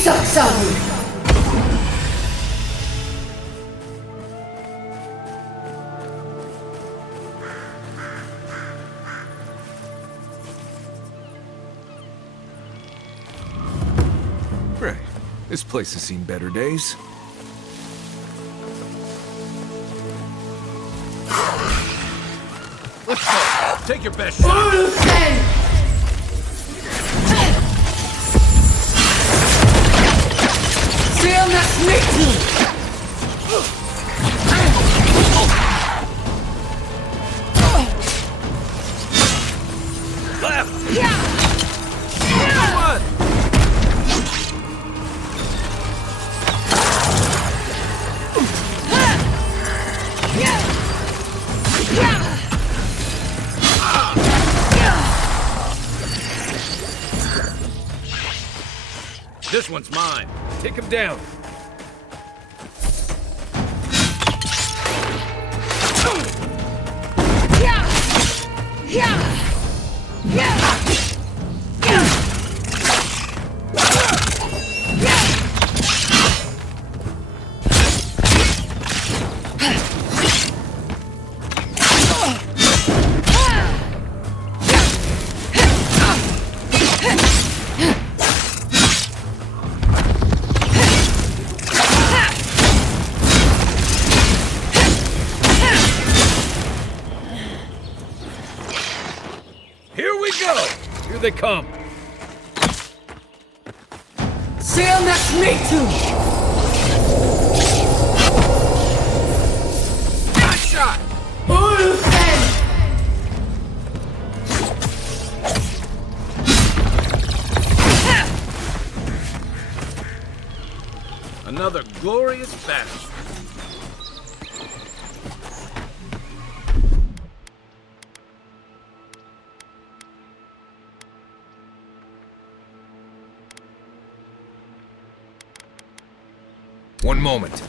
saksandı. Right. This place has seen better days. Let's go. Take your best shot. Feel nas mytki! Left. Yeah! One. This one's mine. Take him down. Here we go. Here they come. Feel nas mytki! Nice shot. Another glorious battle. One moment.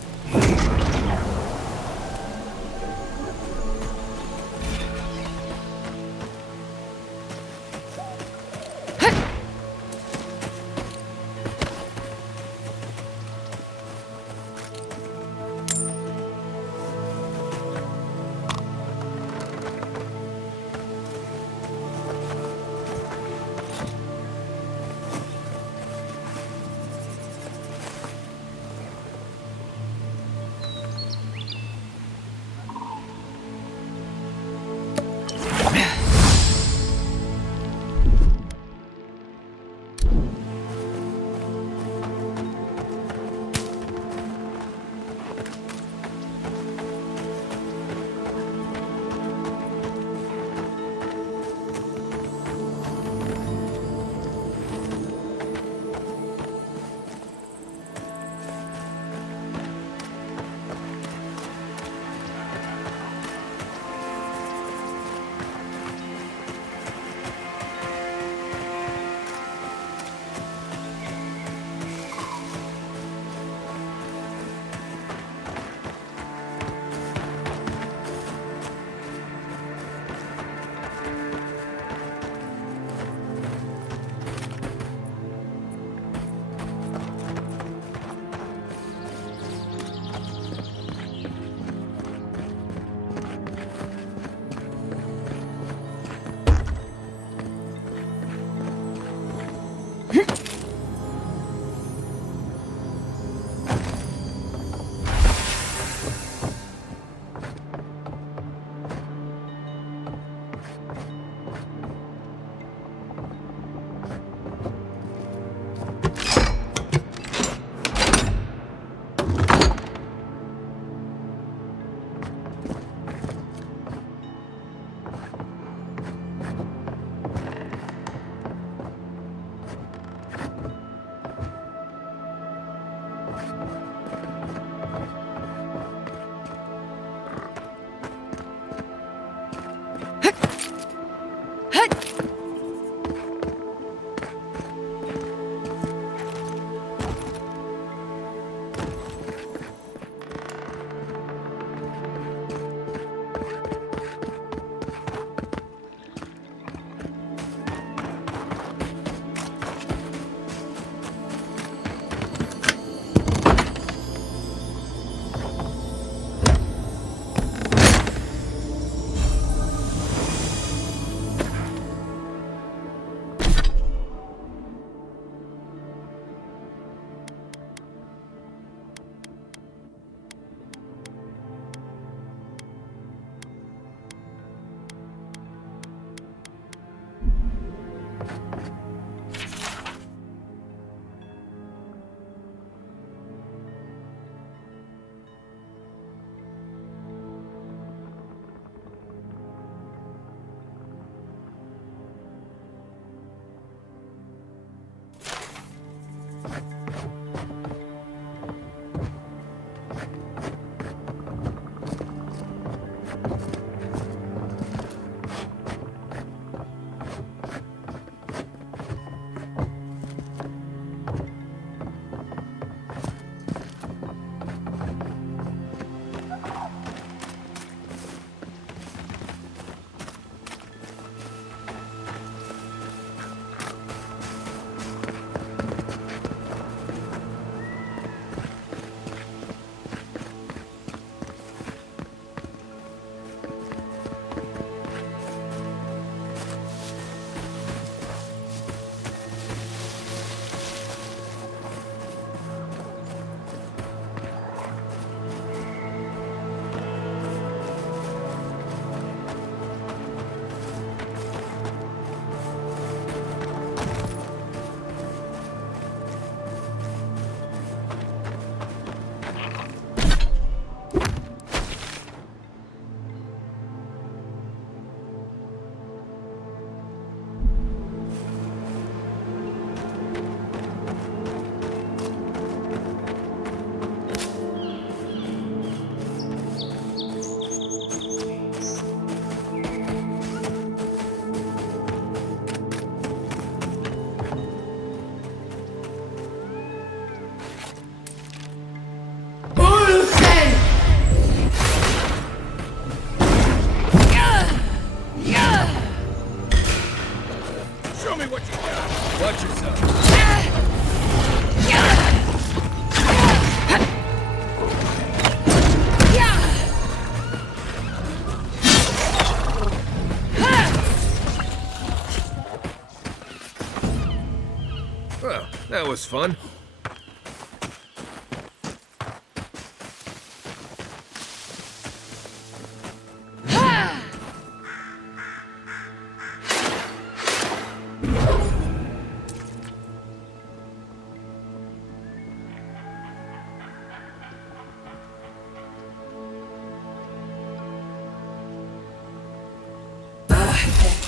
Well, that was fun.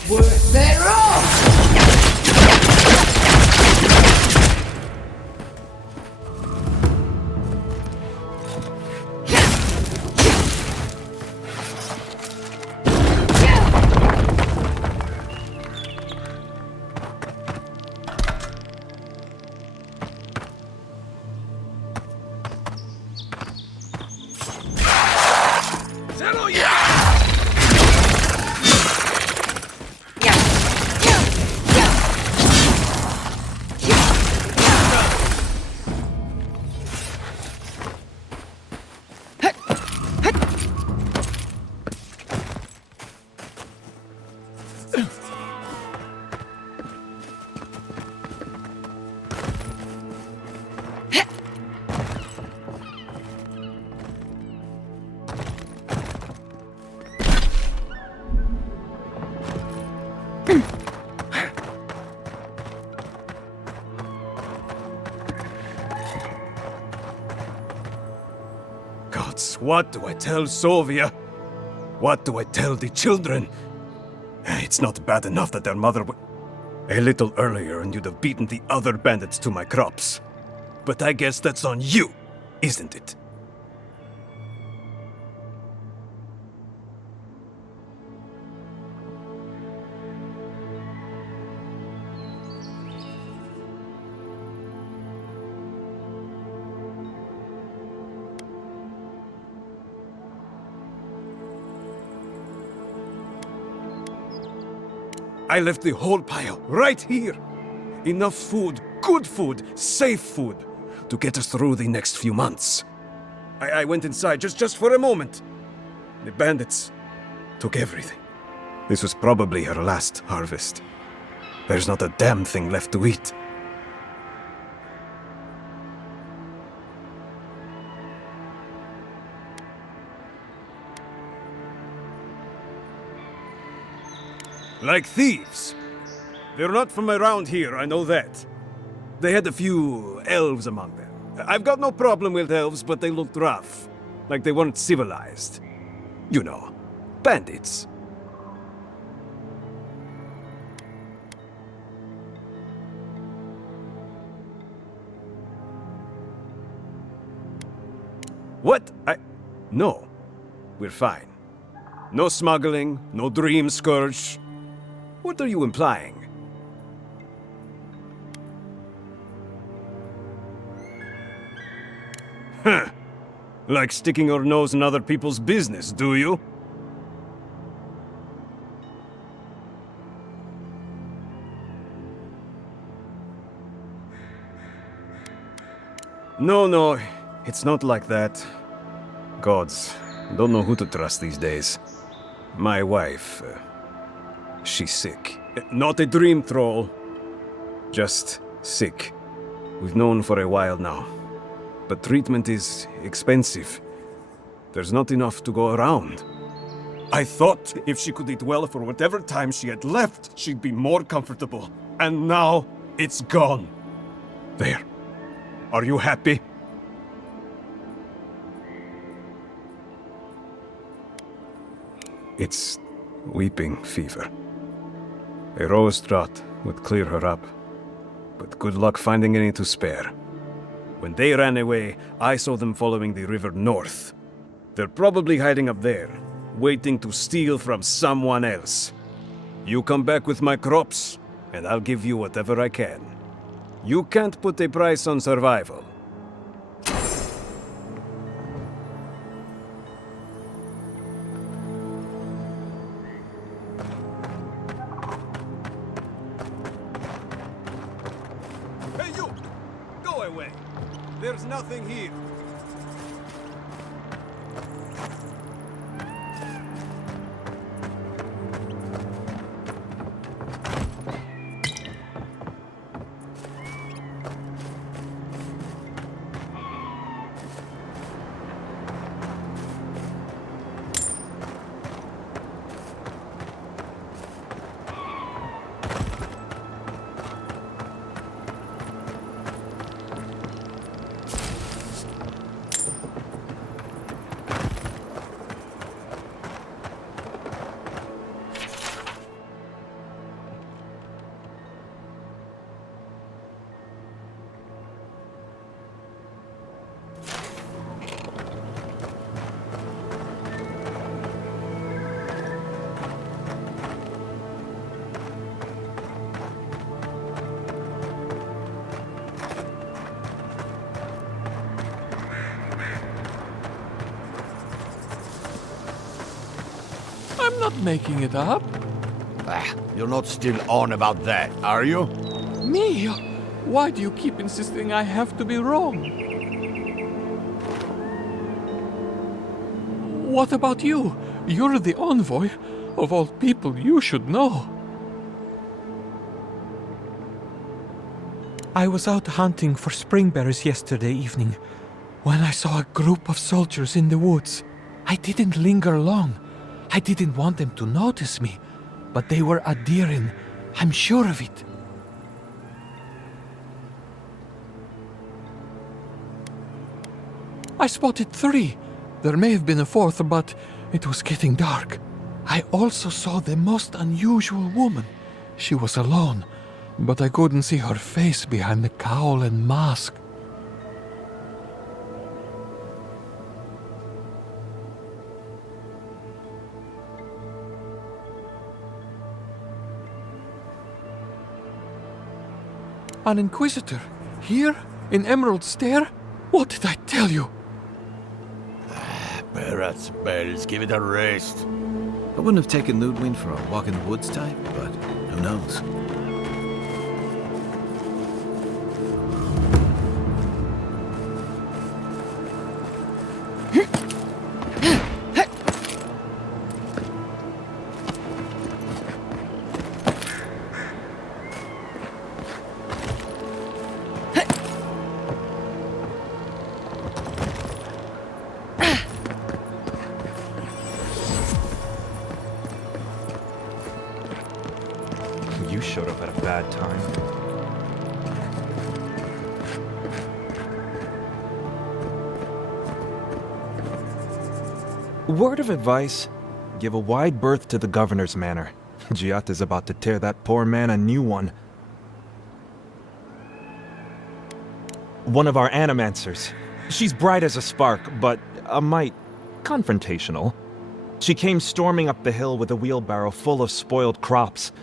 Worth it all! Is that all you got? Gods, what do I tell Sovia? What do I tell the children? It's not bad enough that their mother w- A little earlier and you'd have beaten the other bandits to my crops. But I guess that's on you, isn't it? I left the whole pile right here. Enough food, good food, safe food to get us through the next few months. I went inside just for a moment. The bandits took everything. This was probably her last harvest. There's not a damn thing left to eat. Like thieves. They're not from around here, I know that. They had a few elves among them. I've got no problem with elves, but they looked rough. Like they weren't civilized. You know, bandits. What? No. We're fine. No smuggling, no dream scourge. What are you implying? Huh. Like sticking your nose in other people's business, do you? No, it's not like that. Gods, don't know who to trust these days. My wife, she's sick. Not a dream troll, just sick. We've known for a while now. But treatment is expensive. There's not enough to go around. I thought if she could eat well for whatever time she had left, she'd be more comfortable. And now, it's gone. There. Are you happy? It's weeping fever. A rose draught would clear her up. But good luck finding any to spare. When they ran away, I saw them following the river north. They're probably hiding up there, waiting to steal from someone else. You come back with my crops, and I'll give you whatever I can. You can't put a price on survival. Hey you! Go away! There's nothing here. I'm not making it up. You're not still on about that, are you? Me? Why do you keep insisting I have to be wrong? What about you? You're the envoy. Of all people, you should know. I was out hunting for springberries yesterday evening when I saw a group of soldiers in the woods. I didn't linger long. I didn't want them to notice me, but they were adhering. I'm sure of it. I spotted 3. There may have been a 4th, but it was getting dark. I also saw the most unusual woman. She was alone, but I couldn't see her face behind the cowl and mask. An inquisitor? Here? In Emerald Stair? What did I tell you? Barrett's bells, give it a rest. I wouldn't have taken Ludwig for a walk in the woods type, but who knows? You showed up a bad time. Word of advice, give a wide berth to the governor's manor. Giatta's about to tear that poor man a new one. One of our animancers. She's bright as a spark, but a mite confrontational. She came storming up the hill with a wheelbarrow full of spoiled crops.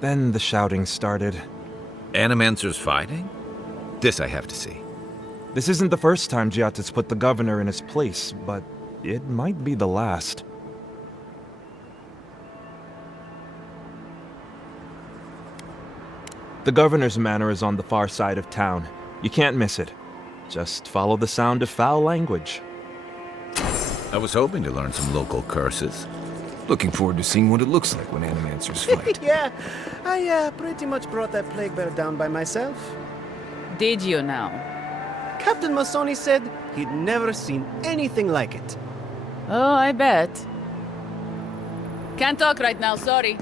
Then the shouting started. Animancers fighting? This I have to see. This isn't the first time Giatta's put the governor in his place, but it might be the last. The governor's manor is on the far side of town. You can't miss it. Just follow the sound of foul language. I was hoping to learn some local curses. Looking forward to seeing what it looks like when animancers fight. Yeah, I pretty much brought that plague bear down by myself. Did you now? Captain Masoni said he'd never seen anything like it. Oh, I bet. Can't talk right now, sorry.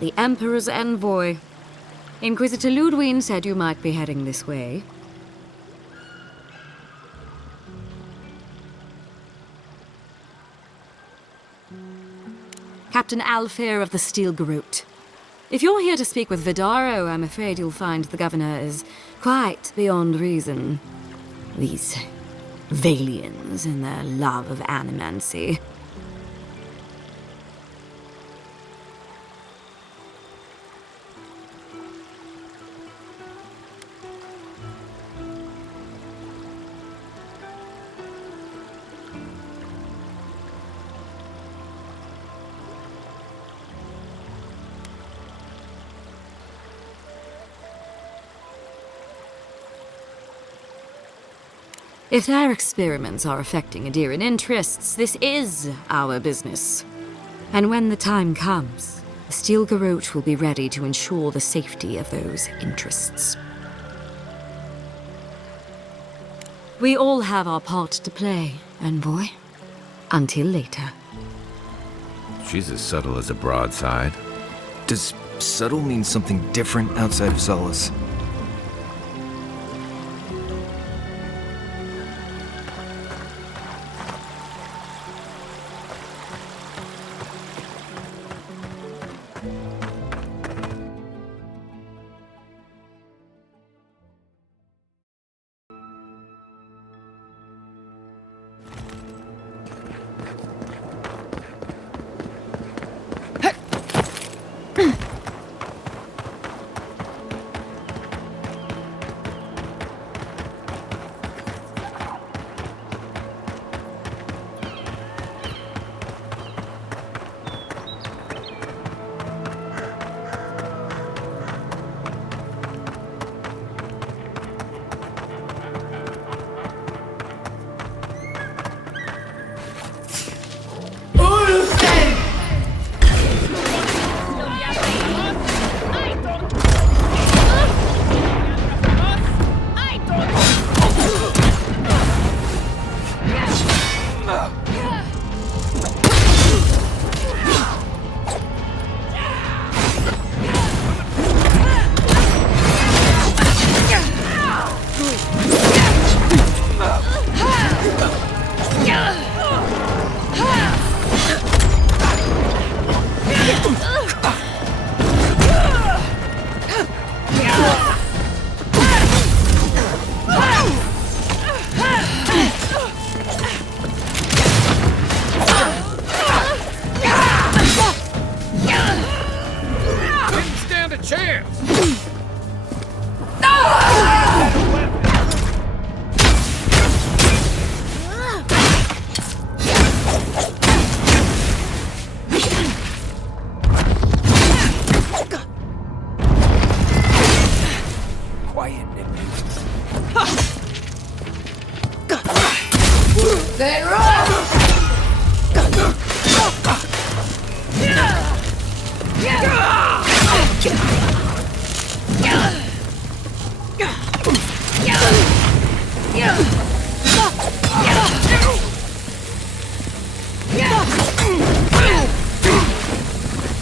The Emperor's envoy. Inquisitor Ludwig said you might be heading this way. Captain Alfair of the Steel Garrote. If you're here to speak with Vidaro, I'm afraid you'll find the Governor is quite beyond reason. These Valians and their love of animancy. If their experiments are affecting Adirian interests, this is our business. And when the time comes, the Steel Garrote will be ready to ensure the safety of those interests. We all have our part to play, envoy. Until later. She's as subtle as a broadside. Does subtle mean something different outside of Solace?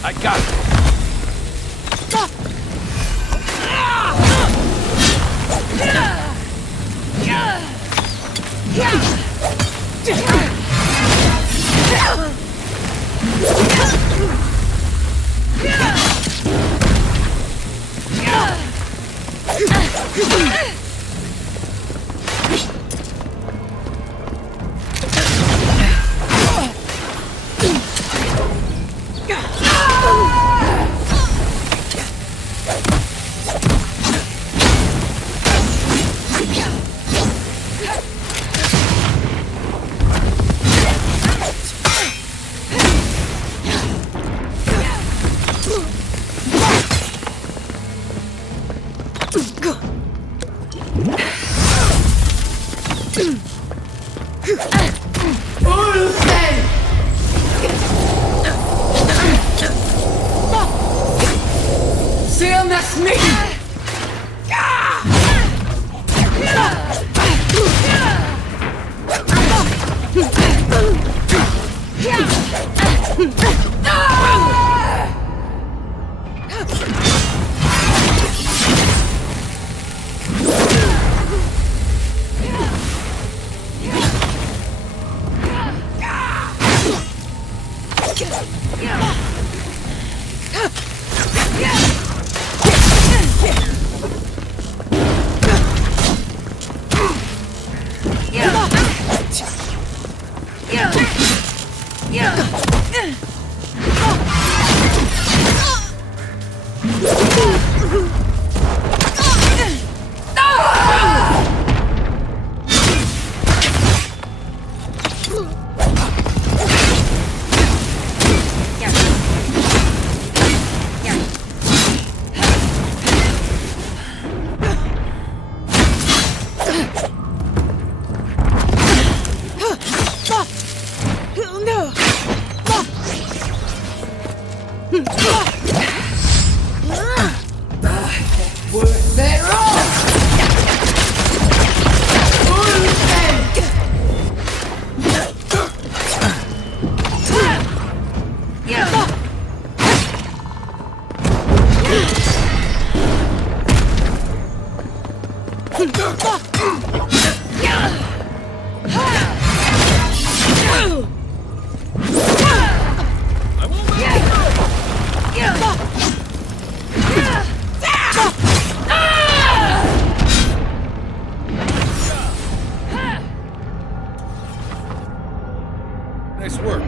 I got it. Nice work.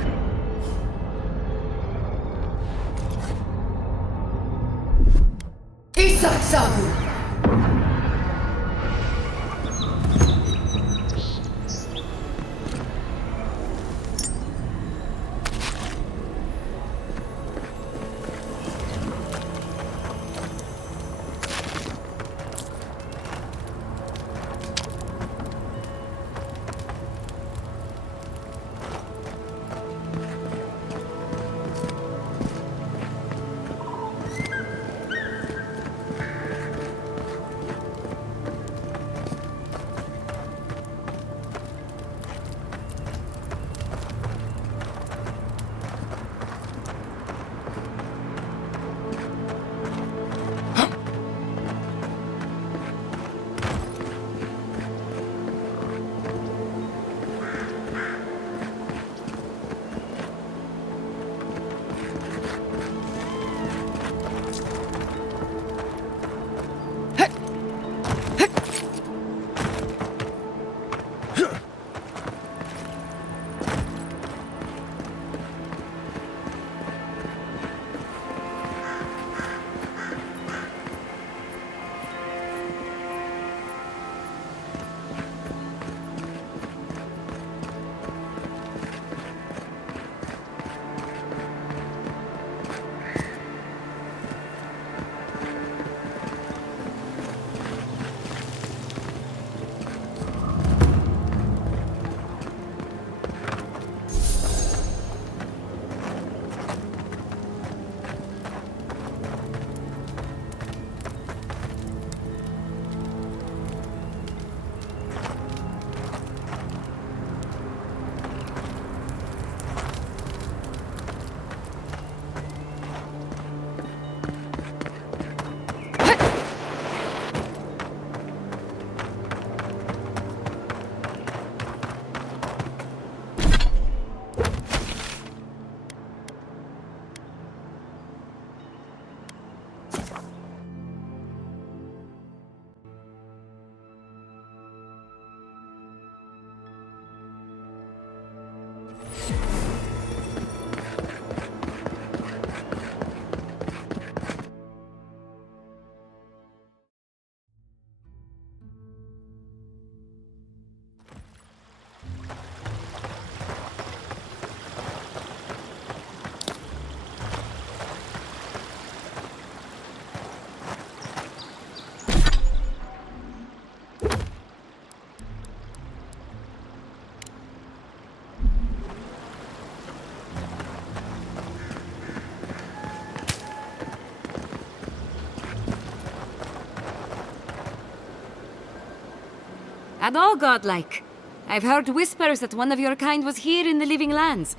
At all godlike. I've heard whispers that one of your kind was here in the living lands.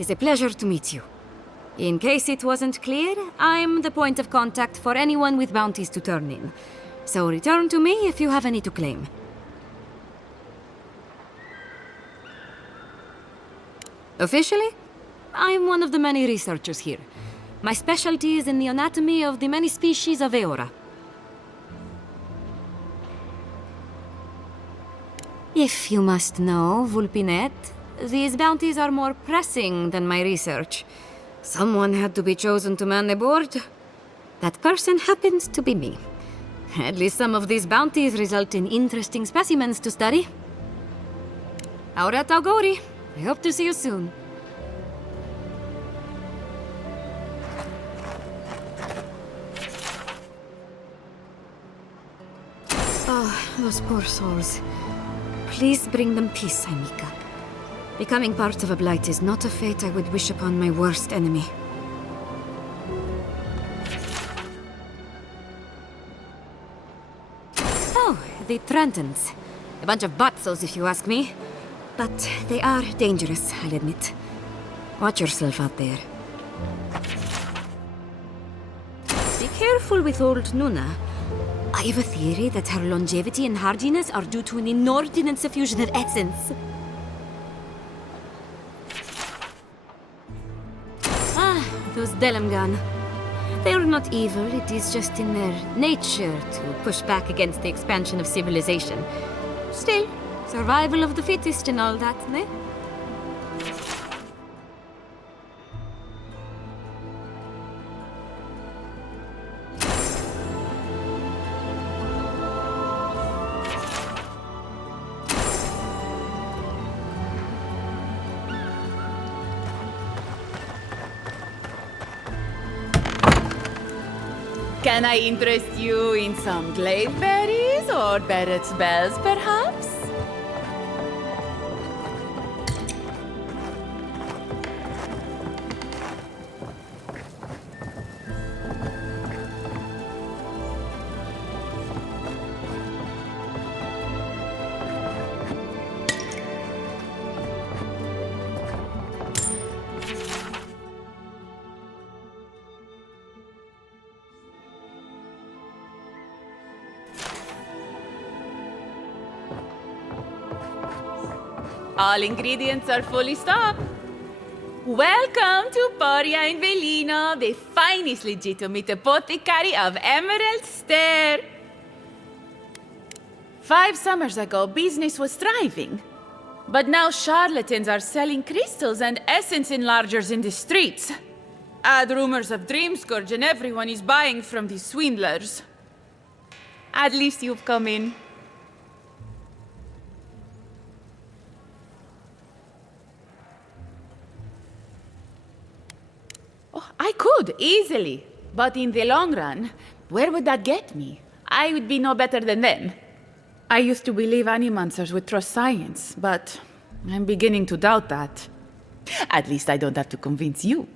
It is a pleasure to meet you. In case it wasn't clear, I'm the point of contact for anyone with bounties to turn in. So return to me if you have any to claim. Officially, I'm one of the many researchers here. My specialty is in the anatomy of the many species of Eora. If you must know, Vulpinet, these bounties are more pressing than my research. Someone had to be chosen to man the board. That person happens to be me. At least some of these bounties result in interesting specimens to study. Auret Auguri. I hope to see you soon. Oh, those poor souls. Please bring them peace, Aimika. Becoming part of a blight is not a fate I would wish upon my worst enemy. Oh, the Trentons. A bunch of butzos, if you ask me. But they are dangerous, I'll admit. Watch yourself out there. Be careful with old Nuna. I have a theory that her longevity and hardiness are due to an inordinate suffusion of essence. Ah, those Delamgan. They are not evil, it is just in their nature to push back against the expansion of civilization. Still, survival of the fittest and all that, ne? Can I interest you in some glaive berries or Barrett's bells, perhaps? All ingredients are fully stocked. Welcome to Poria in Velino, the finest legitimate apothecary of Emerald Stair. 5 summers ago, business was thriving. But now charlatans are selling crystals and essence enlargers in the streets. Add rumors of Dream Scourge and everyone is buying from these swindlers. At least you've come in. Oh, I could, easily. But in the long run, where would that get me? I would be no better than them. I used to believe animancers would trust science, but I'm beginning to doubt that. At least I don't have to convince you.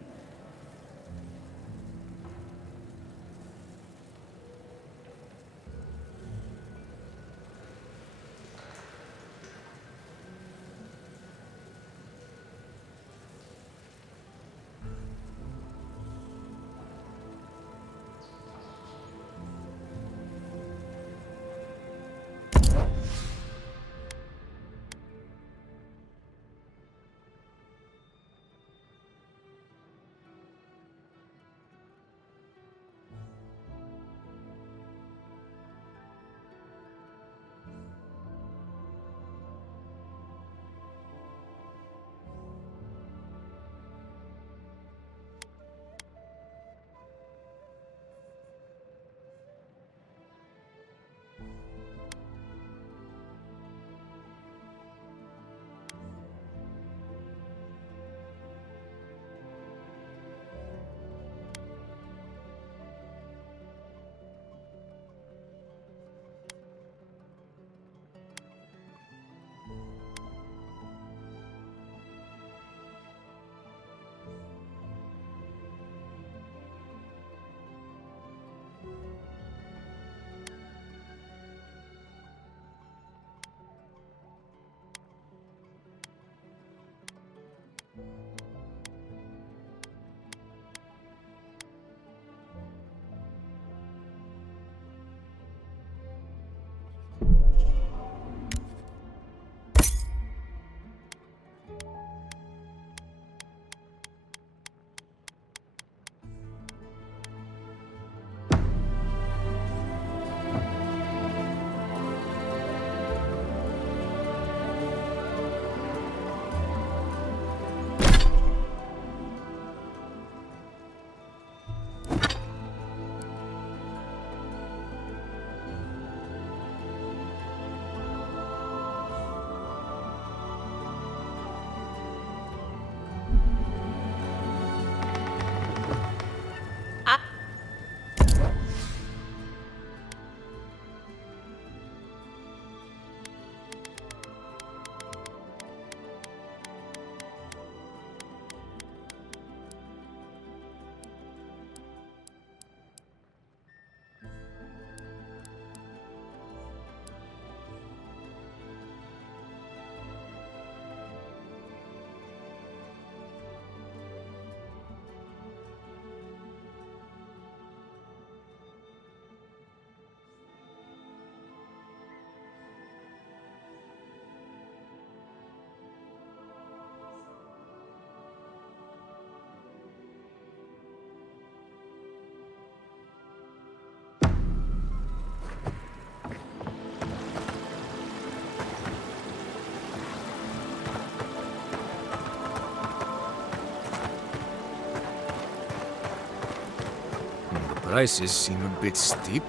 prices seem a bit steep.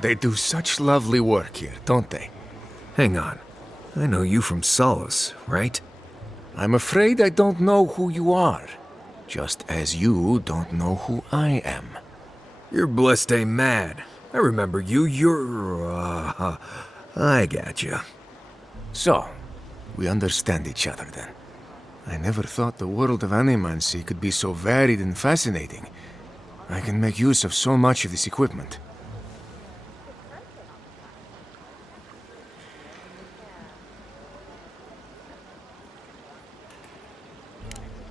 They do such lovely work here, don't they? Hang on. I know you from Solace, right? I'm afraid I don't know who you are, just as you don't know who I am. You're Blessed A Man. I remember you. I gotcha. So, we understand each other then. I never thought the world of animancy could be so varied and fascinating. I can make use of so much of this equipment.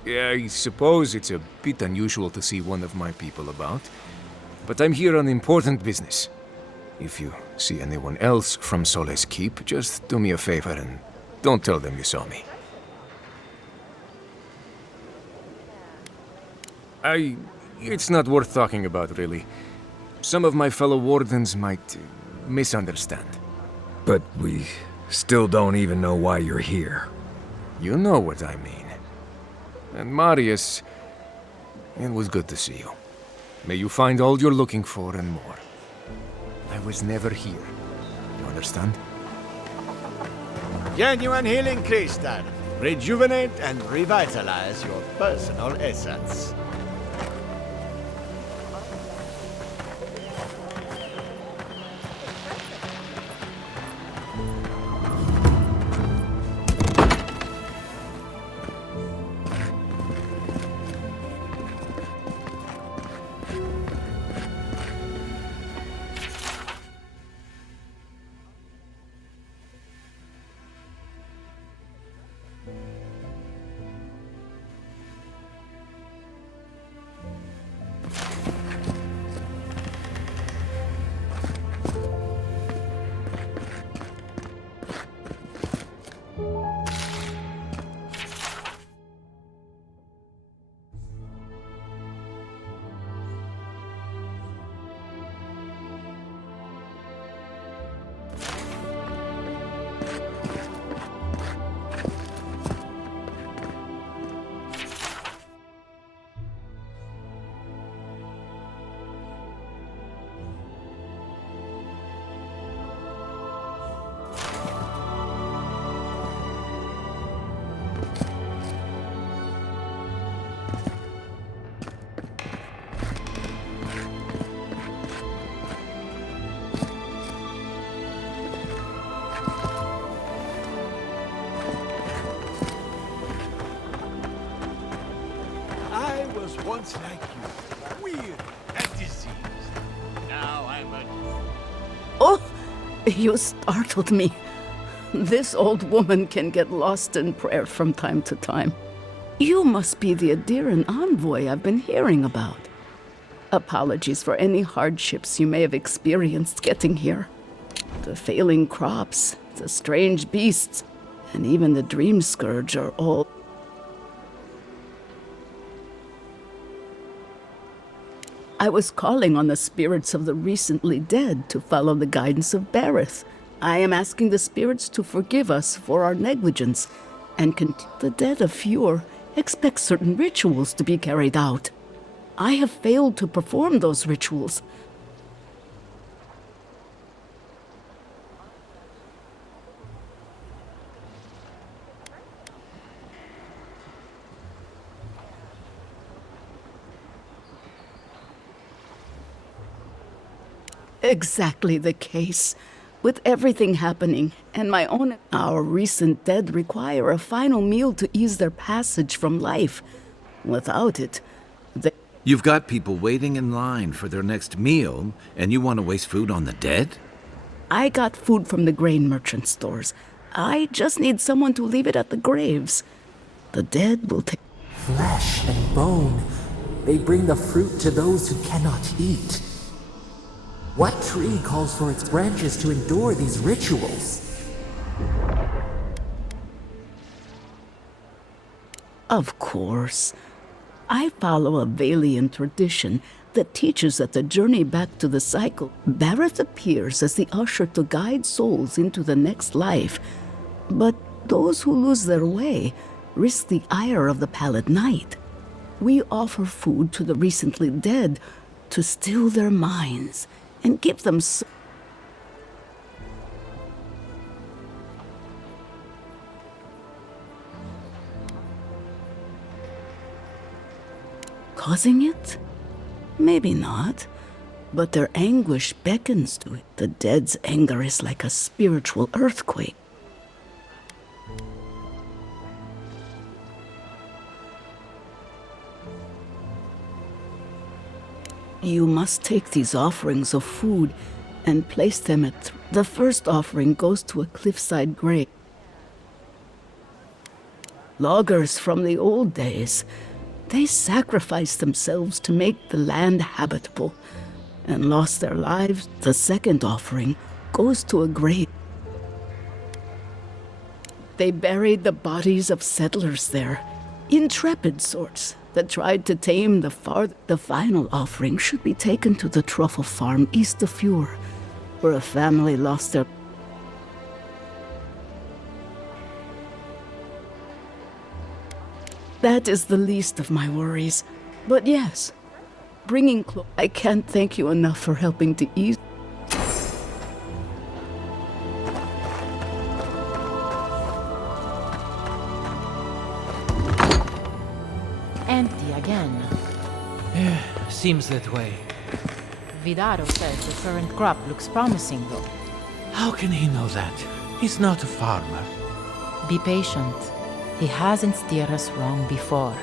I suppose it's a bit unusual to see one of my people about, but I'm here on important business. If you see anyone else from Sole's Keep, just do me a favor and don't tell them you saw me. It's not worth talking about, really. Some of my fellow wardens might misunderstand. But we still don't even know why you're here. You know what I mean. And Marius, it was good to see you. May you find all you're looking for and more. I was never here. You understand? Genuine healing crystal. Rejuvenate and revitalize your personal essence. Once like you, weird and diseased. Now I'm a... Oh, you startled me. This old woman can get lost in prayer from time to time. You must be the Adiran envoy I've been hearing about. Apologies for any hardships you may have experienced getting here. The failing crops, the strange beasts, and even the dream scourge are all... I was calling on the spirits of the recently dead to follow the guidance of Bareth. I am asking the spirits to forgive us for our negligence, and the dead of Fjord expect certain rituals to be carried out. I have failed to perform those rituals. Exactly the case. With everything happening, and my own... Our recent dead require a final meal to ease their passage from life. Without it, they... You've got people waiting in line for their next meal, and you want to waste food on the dead? I got food from the grain merchant stores. I just need someone to leave it at the graves. The dead will take... Flesh and bone. They bring the fruit to those who cannot eat. What tree calls for its branches to endure these rituals? Of course. I follow a Valian tradition that teaches that the journey back to the cycle, Bareth appears as the usher to guide souls into the next life. But those who lose their way risk the ire of the Pallid Knight. we offer food to the recently dead to still their minds and give them Causing it? Maybe not. But their anguish beckons to it. The dead's anger is like a spiritual earthquake. You must take these offerings of food and place them at... The first offering goes to a cliffside grave. Loggers from the old days, they sacrificed themselves to make the land habitable and lost their lives. The second offering goes to a grave. They buried the bodies of settlers there, intrepid sorts that tried to tame the farth. The final offering should be taken to the truffle farm east of Fjord, where a family lost their... That is the least of my worries. But yes, bringing I can't thank you enough for helping to ease... Empty again. Seems that way. Vidaro says the current crop looks promising, though. How can he know that? He's not a farmer. Be patient. He hasn't steered us wrong before.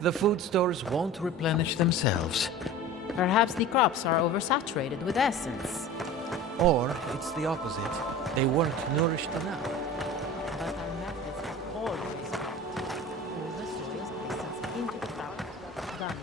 The food stores won't replenish themselves. Perhaps the crops are oversaturated with essence. Or it's the opposite. They weren't nourished enough. But our methods have always worked. Pull the soil's essence into the ground. Done.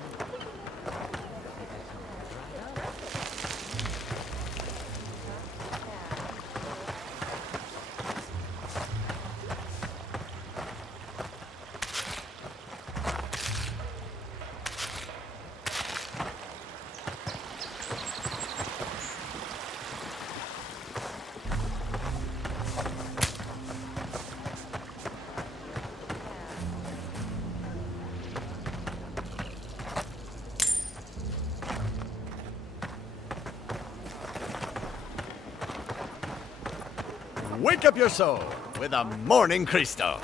Wake up your soul with a morning Cristo.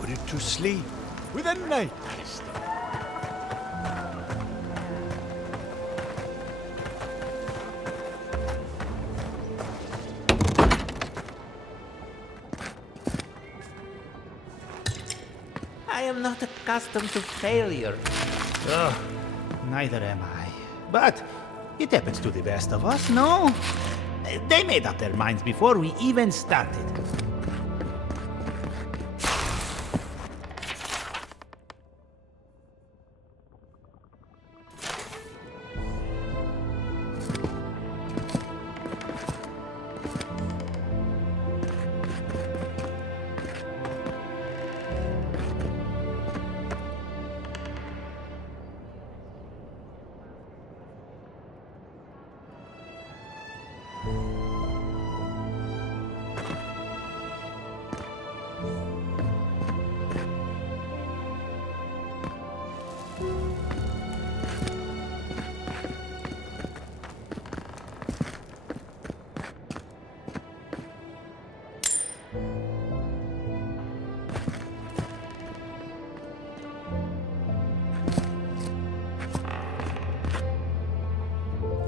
Put it to sleep with a night Cristo. I am not accustomed to failure. Oh, neither am I. But it happens to the best of us, no? They made up their minds before we even started.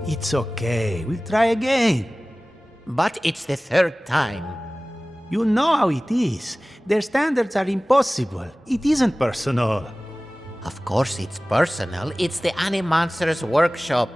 It's okay, we'll try again. But it's the third time. You know how it is. Their standards are impossible. It isn't personal. Of course it's personal. It's the Animonster's workshop.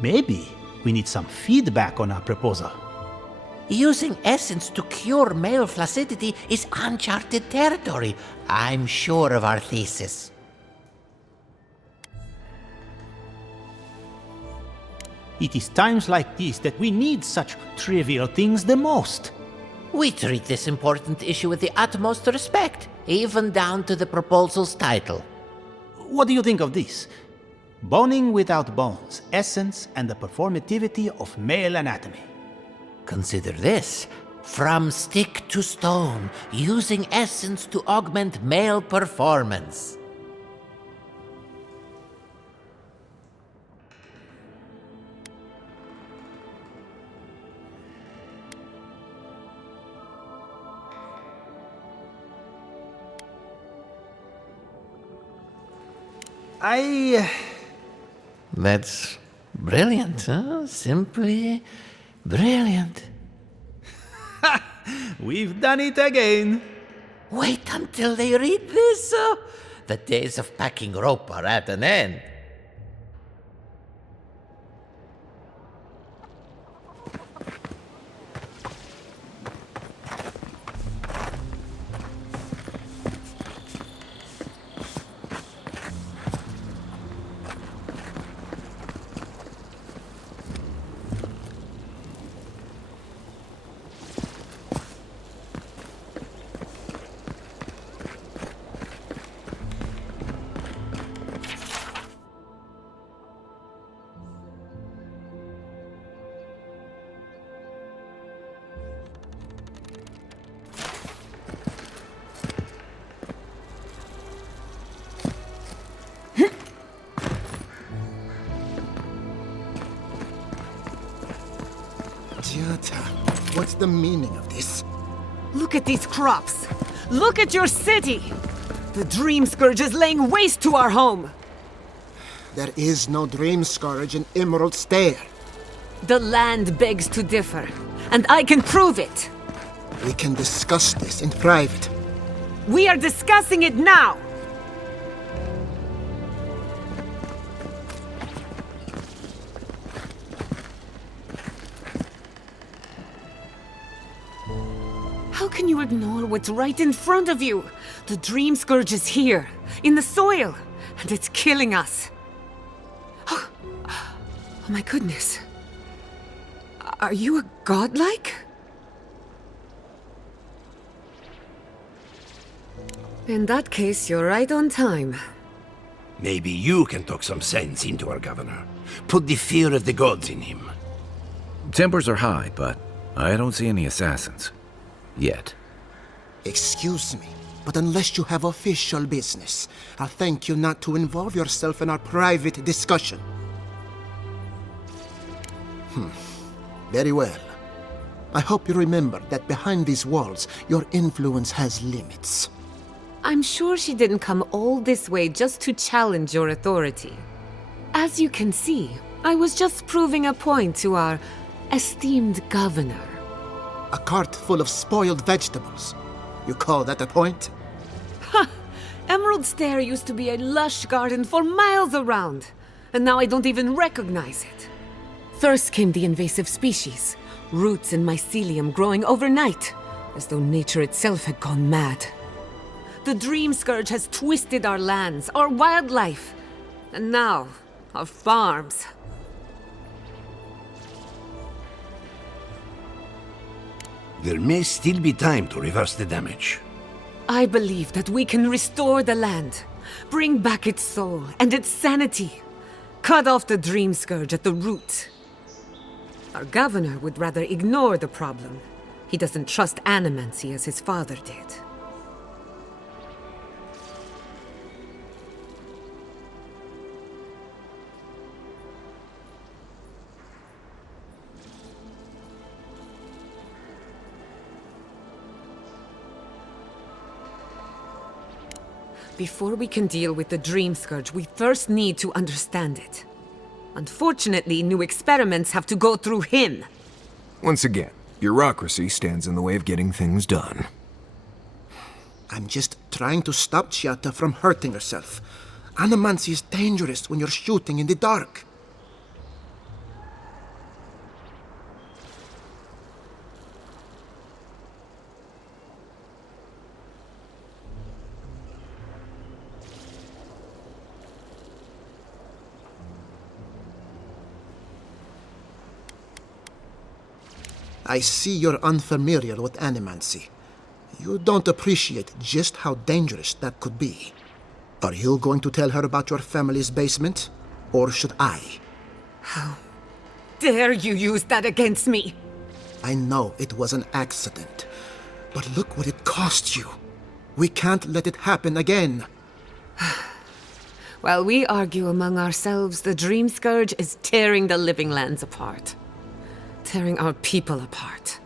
Maybe we need some feedback on our proposal. Using essence to cure male flaccidity is uncharted territory. I'm sure of our thesis. It is times like these that we need such trivial things the most. We treat this important issue with the utmost respect, even down to the proposal's title. What do you think of this? Boning without bones, essence and the performativity of male anatomy. Consider this. From stick to stone, using essence to augment male performance. That's brilliant, huh? Simply brilliant. We've done it again. Wait until they read this. The days of packing rope are at an end. What's the meaning of this? Look at these crops! Look at your city! The Dream Scourge is laying waste to our home! There is no Dream Scourge in Emerald Stair. The land begs to differ, and I can prove it! We can discuss this in private. We are discussing it now! How can you ignore what's right in front of you? The Dream Scourge is here, in the soil, and it's killing us. Oh my goodness. Are you a godlike? In that case, you're right on time. Maybe you can talk some sense into our governor. Put the fear of the gods in him. Tempers are high, but I don't see any assassins. Yet. Excuse me, but unless you have official business, I'll thank you not to involve yourself in our private discussion. Very well. I hope you remember that behind these walls, your influence has limits. I'm sure she didn't come all this way just to challenge your authority. As you can see, I was just proving a point to our esteemed governor. A cart full of spoiled vegetables. You call that a point? Ha! Emerald Stair used to be a lush garden for miles around, and now I don't even recognize it. First came the invasive species, roots and mycelium growing overnight, as though nature itself had gone mad. The Dream Scourge has twisted our lands, our wildlife, and now our farms. There may still be time to reverse the damage. I believe that we can restore the land, bring back its soul and its sanity, cut off the Dream Scourge at the root. Our governor would rather ignore the problem. He doesn't trust animancy as his father did. Before we can deal with the Dream Scourge, we first need to understand it. Unfortunately, new experiments have to go through him. Once again, bureaucracy stands in the way of getting things done. I'm just trying to stop Chiata from hurting herself. Animancy is dangerous when you're shooting in the dark. I see you're unfamiliar with animancy. You don't appreciate just how dangerous that could be. Are you going to tell her about your family's basement? Or should I? How dare you use that against me? I know it was an accident, but look what it cost you. We can't let it happen again. While we argue among ourselves, the Dream Scourge is tearing the living lands apart. Tearing our people apart.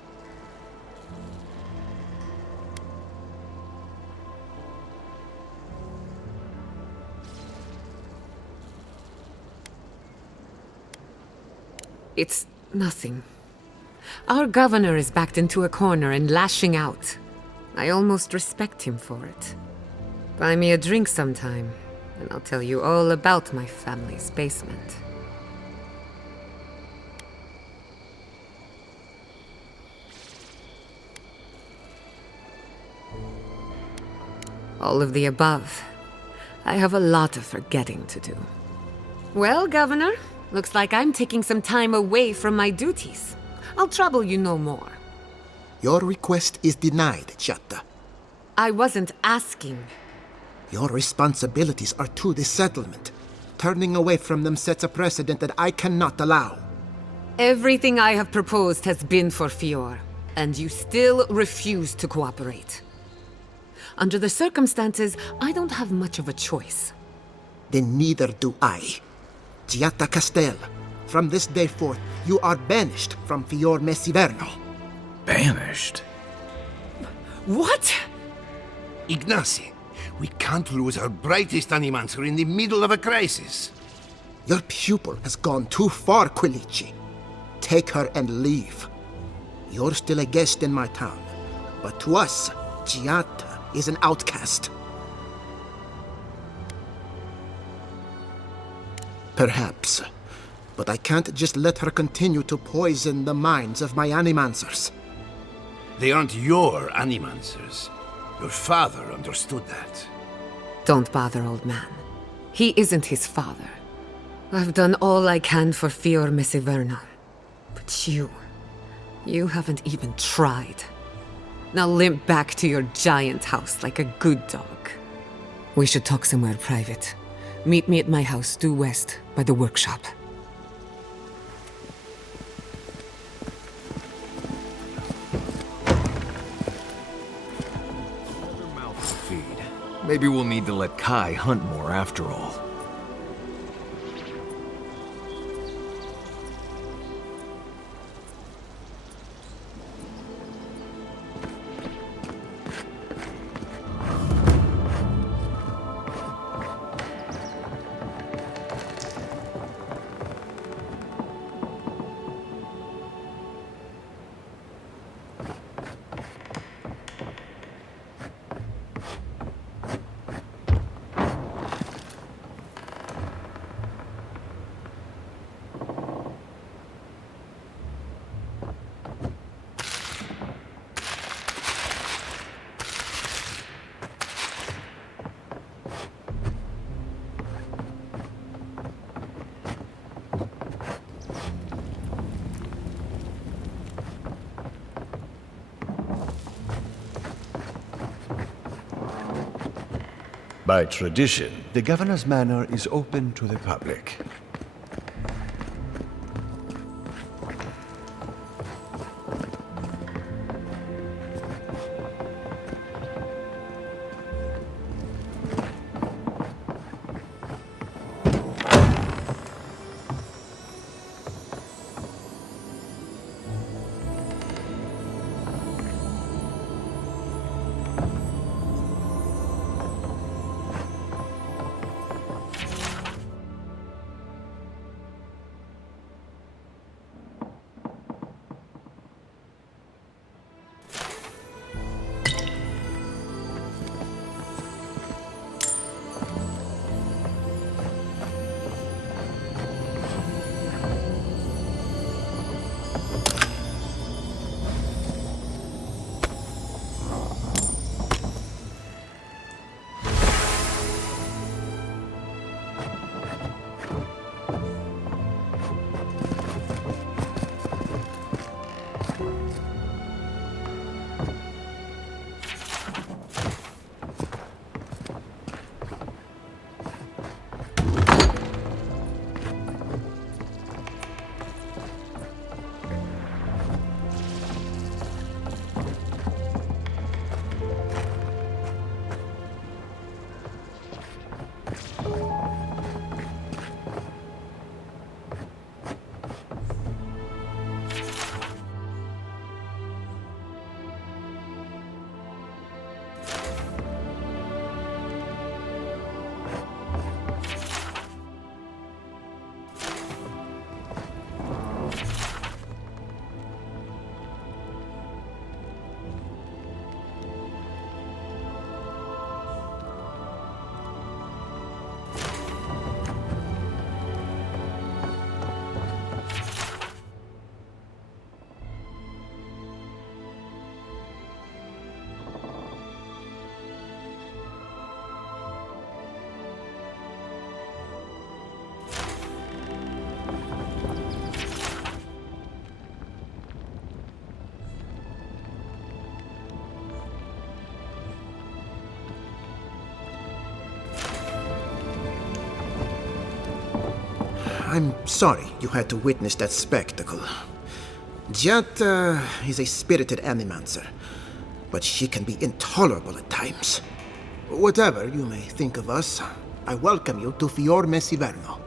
It's nothing. Our governor is backed into a corner and lashing out. I almost respect him for it. Buy me a drink sometime, and I'll tell you all about my family's basement. All of the above. I have a lot of forgetting to do. Well, Governor, looks like I'm taking some time away from my duties. I'll trouble you no more. Your request is denied, Chatta. I wasn't asking. Your responsibilities are to the settlement. Turning away from them sets a precedent that I cannot allow. Everything I have proposed has been for Fior, and you still refuse to cooperate. Under the circumstances, I don't have much of a choice. Then neither do I. Giatta Castel, from this day forth, you are banished from Fior Messiverno. Banished? What? Ignacy, we can't lose our brightest animancer in the middle of a crisis. Your pupil has gone too far, Quilici. Take her and leave. You're still a guest in my town, but to us, Giatta is an outcast. Perhaps, but I can't just let her continue to poison the minds of my animancers. They aren't your animancers. Your father understood that. Don't bother, old man. He isn't his father. I've done all I can for Fior Messiverno. But you haven't even tried. Now limp back to your giant house like a good dog. We should talk somewhere private. Meet me at my house due west by the workshop. Maybe we'll need to let Kai hunt more after all. By tradition, the governor's manor is open to the public. I'm sorry you had to witness that spectacle. Giatta is a spirited animancer, but she can be intolerable at times. Whatever you may think of us, I welcome you to Fior Messiverno.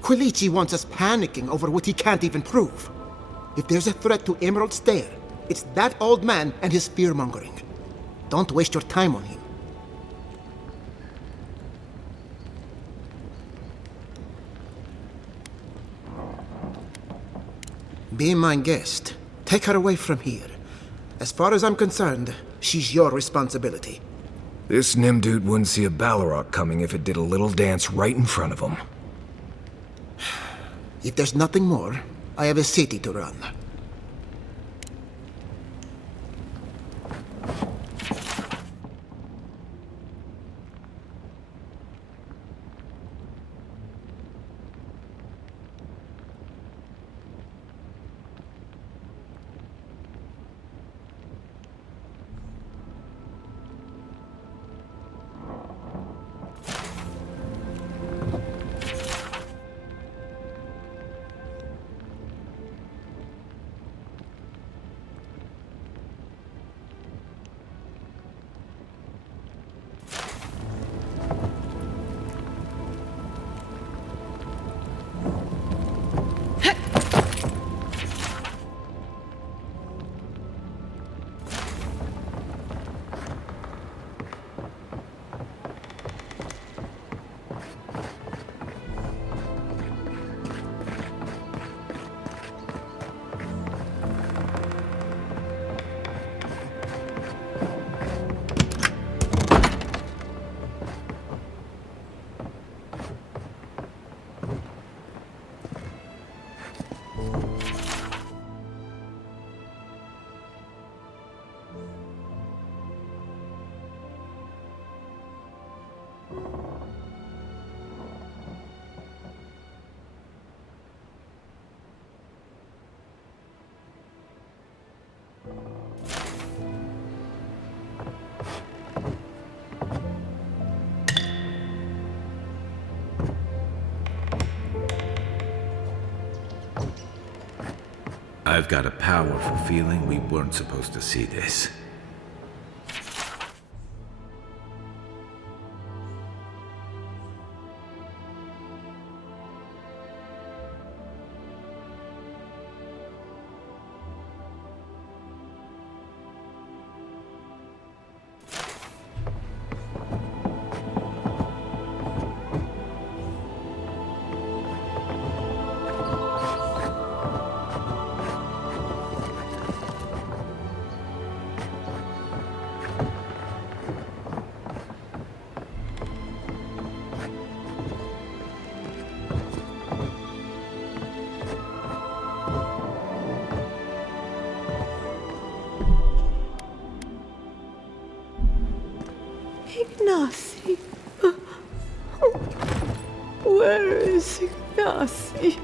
Quilici wants us panicking over what he can't even prove. If there's a threat to Emerald Stair, it's that old man and his fear-mongering. Don't waste your time on him. Be my guest. Take her away from here. As far as I'm concerned, she's your responsibility. This Nimdude wouldn't see a Balrog coming if it did a little dance right in front of him. If there's nothing more, I have a city to run. I've got a powerful feeling we weren't supposed to see this. Ignacy. Where is Ignacy?